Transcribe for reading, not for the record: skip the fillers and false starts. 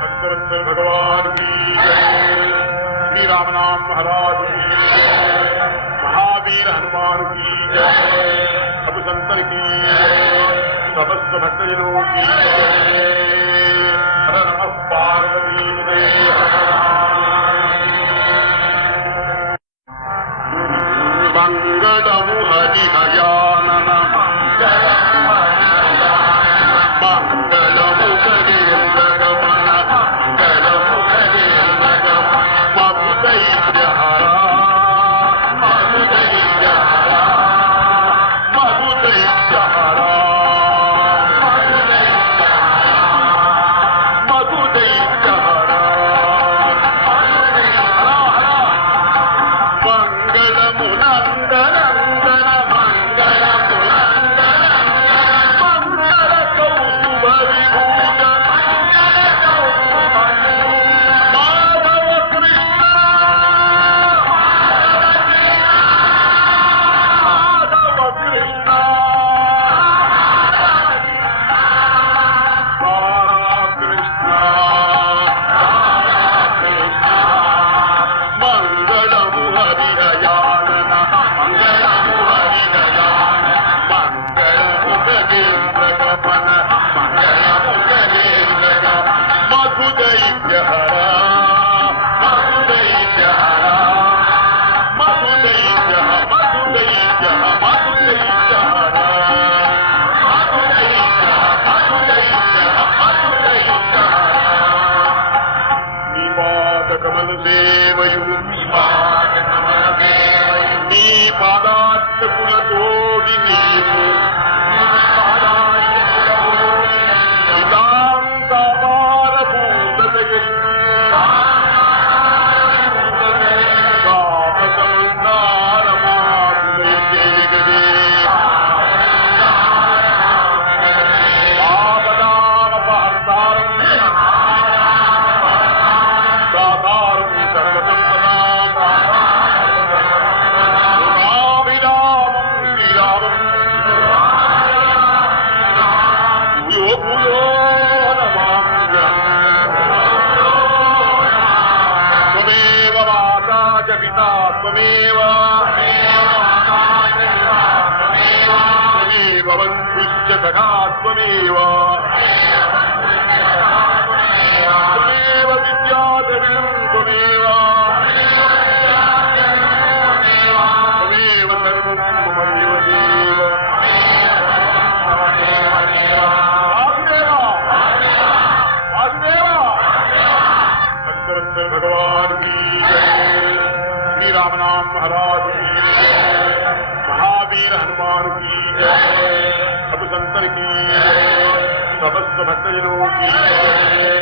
भक्तवत्सल भगवान की श्री राम नाम महाराज की महावीर हनुमान की सब संतर की समस्त भक्तजनों की हर नमः पार्वती मंगलमु हरि हयानन मंगलमु करेन्द्र गमन मंगलमु करेन्द्र गमन मधुदैत्यहरा मधुदैत्यहरा मधुदैत्यहरा मधुदैत्यहरा मंगलमु नंदन कमल देवयु नी पादात् कुलतोडि नीवु त्वमेव वन्धुश्च सखा त्वमेव त्वमेव विद्याधरिणं त्वमेव त्वमेव सर्वं मम देव देव भक्तवत्सल भगवान की श्री राम नाम महाराज की महावीर हनुमान की सब संतर की समस्त भक्तजनों की